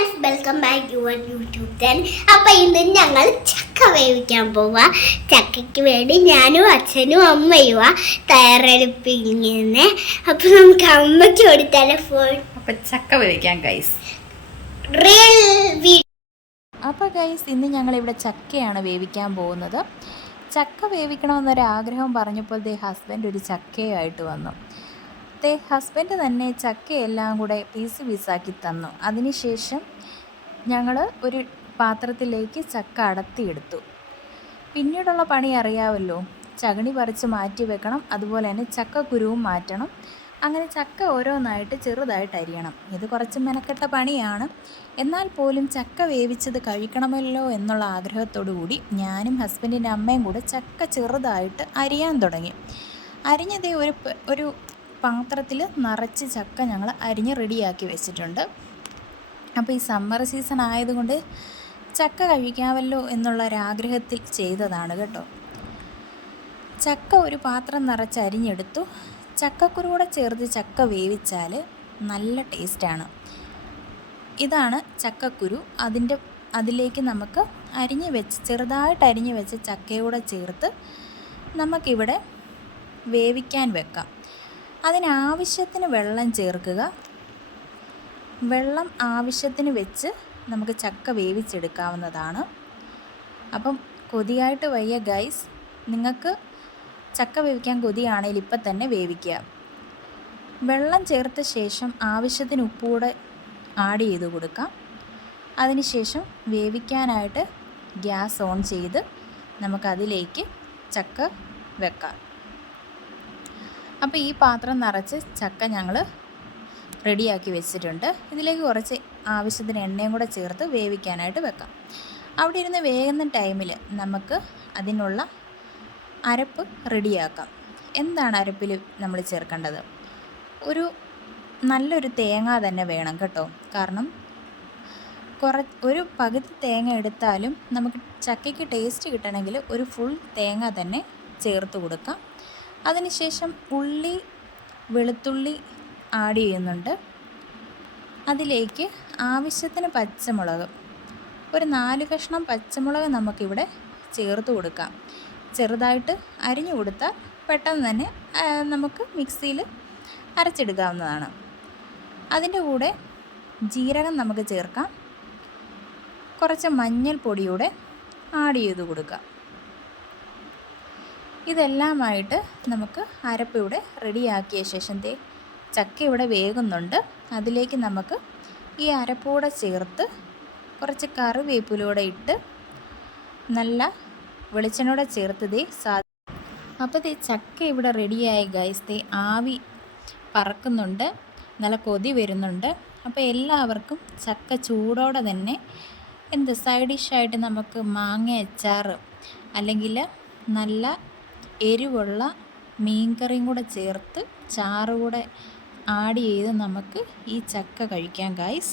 Friends, welcome back your YouTube channel. അപ്പം ഇന്ന് ഞങ്ങൾ ചക്ക വേവിക്കാൻ പോവാ. ചക്കയ്ക്ക് വേണ്ടി ഞാനും അച്ഛനും അമ്മയുവാ തയ്യാറെടുപ്പിങ്ങനെ. അപ്പം നമുക്ക് അമ്മയ്ക്ക് കൊടുത്താലോ ഫോൺ. അപ്പം ചക്ക വേവിക്കാം ഗൈസ്. അപ്പോൾ ഗൈസ്, ഇന്ന് ഞങ്ങളിവിടെ ചക്കയാണ് വേവിക്കാൻ പോകുന്നത്. ചക്ക വേവിക്കണമെന്നൊരാഗ്രഹം പറഞ്ഞപ്പോൾ ഹസ്ബൻഡ് ഒരു ചക്കയായിട്ട് വന്നു. ഹസ്ബൻഡ് തന്നെ ചക്കയെല്ലാം കൂടെ പീസാക്കി തന്നു. അതിനുശേഷം ഞങ്ങൾ ഒരു പാത്രത്തിലേക്ക് ചക്ക അടത്തിയെടുത്തു. പിന്നീടുള്ള പണി അറിയാമല്ലോ, ചകിണി പറിച്ച് മാറ്റി വെക്കണം, അതുപോലെ തന്നെ ചക്കക്കുരുവും മാറ്റണം. അങ്ങനെ ചക്ക ഓരോന്നായിട്ട് ചെറുതായിട്ട് അരിയണം. ഇത് കുറച്ച് മെനക്കെട്ട പണിയാണ്. എന്നാൽ പോലും ചക്ക വേവിച്ചത് കഴിക്കണമല്ലോ എന്നുള്ള ആഗ്രഹത്തോടു കൂടി ഞാനും ഹസ്ബൻഡിൻ്റെ അമ്മയും കൂടെ ചക്ക ചെറുതായിട്ട് അരിയാൻ തുടങ്ങി. അരിഞ്ഞതേ ഒരു പാത്രത്തിൽ നിറച്ച് ചക്ക ഞങ്ങൾ അരിഞ്ഞ് റെഡിയാക്കി വെച്ചിട്ടുണ്ട്. അപ്പോൾ ഈ സമ്മർ സീസൺ ആയതുകൊണ്ട് ചക്ക കഴിക്കാമല്ലോ എന്നുള്ളൊരാഗ്രഹത്തിൽ ചെയ്തതാണ് കേട്ടോ. ചക്ക ഒരു പാത്രം നിറച്ച് അരിഞ്ഞെടുത്തു. ചക്കക്കുരുകൂടെ ചേർത്ത് ചക്ക വേവിച്ചാൽ നല്ല ടേസ്റ്റാണ്. ഇതാണ് ചക്കക്കുരു. അതിലേക്ക് നമുക്ക് ചെറുതായിട്ട് അരിഞ്ഞ് വെച്ച് ചക്കയൂടെ ചേർത്ത് നമുക്കിവിടെ വേവിക്കാൻ വെക്കാം. അതിനാവശ്യത്തിന് വെള്ളം ചേർക്കുക. വെള്ളം ആവശ്യത്തിന് വെച്ച് നമുക്ക് ചക്ക വേവിച്ചെടുക്കാവുന്നതാണ്. അപ്പം കൊതിയായിട്ട് വയ്യ ഗൈസ്, നിങ്ങൾക്ക് ചക്ക വേവിക്കാൻ കൊതിയാണെങ്കിൽ ഇപ്പം തന്നെ വേവിക്കുക. വെള്ളം ചേർത്ത ശേഷം ആവശ്യത്തിന് ഉപ്പുകൂടെ ആഡ് ചെയ്ത് കൊടുക്കാം. അതിനുശേഷം വേവിക്കാനായിട്ട് ഗ്യാസ് ഓൺ ചെയ്ത് നമുക്കതിലേക്ക് ചക്ക വെക്കാം. അപ്പോൾ ഈ പാത്രം നിറച്ച് ചക്ക ഞങ്ങൾ റെഡിയാക്കി വെച്ചിട്ടുണ്ട്. ഇതിലേക്ക് കുറച്ച് ആവശ്യത്തിന് എണ്ണയും കൂടെ ചേർത്ത് വേവിക്കാനായിട്ട് വെക്കാം. അവിടെ ഇരുന്ന് വേകുന്ന ടൈമിൽ നമുക്ക് അതിനുള്ള അരപ്പ് റെഡിയാക്കാം. എന്താണ് അരപ്പിൽ നമ്മൾ ചേർക്കേണ്ടത്? നല്ലൊരു തേങ്ങ തന്നെ വേണം കേട്ടോ. കാരണം ഒരു പകുതി തേങ്ങ എടുത്താലും നമുക്ക് ചക്കയ്ക്ക് ടേസ്റ്റ് കിട്ടണമെങ്കിൽ ഒരു ഫുൾ തേങ്ങ തന്നെ ചേർത്ത് കൊടുക്കാം. അതിനുശേഷം ഉള്ളി, വെളുത്തുള്ളി ആഡ് ചെയ്യുന്നുണ്ട്. അതിലേക്ക് ആവശ്യത്തിന് പച്ചമുളക്, ഒരു 4 കഷ്ണം പച്ചമുളക് നമുക്കിവിടെ ചേർത്ത് കൊടുക്കാം. ചെറുതായിട്ട് അരിഞ്ഞു കൊടുത്താൽ പെട്ടെന്ന് തന്നെ നമുക്ക് മിക്സിയിൽ അരച്ചെടുക്കാവുന്നതാണ്. അതിൻ്റെ കൂടെ ജീരകം നമുക്ക് ചേർക്കാം. കുറച്ച് മഞ്ഞൾപ്പൊടിയൂടെ ആഡ് ചെയ്ത് കൊടുക്കാം. ഇതെല്ലാമായിട്ട് നമുക്ക് അരപ്പിവിടെ റെഡിയാക്കിയ ശേഷം ചക്ക ഇവിടെ വേകുന്നുണ്ട്. അതിലേക്ക് നമുക്ക് ഈ അരപ്പൂടെ ചേർത്ത് കുറച്ച് കറിവേപ്പിലൂടെ ഇട്ട് നല്ല വെളിച്ചെണ്ണയോടെ ചേർത്ത് അപ്പോൾ ചക്ക ഇവിടെ റെഡിയായി ഗൈസ്. ആവി പറക്കുന്നുണ്ട്, നല്ല കൊതി വരുന്നുണ്ട്. അപ്പോൾ എല്ലാവർക്കും ചക്ക ചൂടോടെ തന്നെ സൈഡ് ഡിഷായിട്ട് നമുക്ക് മാങ്ങ അച്ചാർ അല്ലെങ്കിൽ നല്ല എരിവുള്ള മീൻകറിയും കൂടെ ചേർത്ത് ചാറ് കൂടെ ആഡ് ചെയ്ത് നമുക്ക് ഈ ചക്ക കഴിക്കാം ഗൈസ്.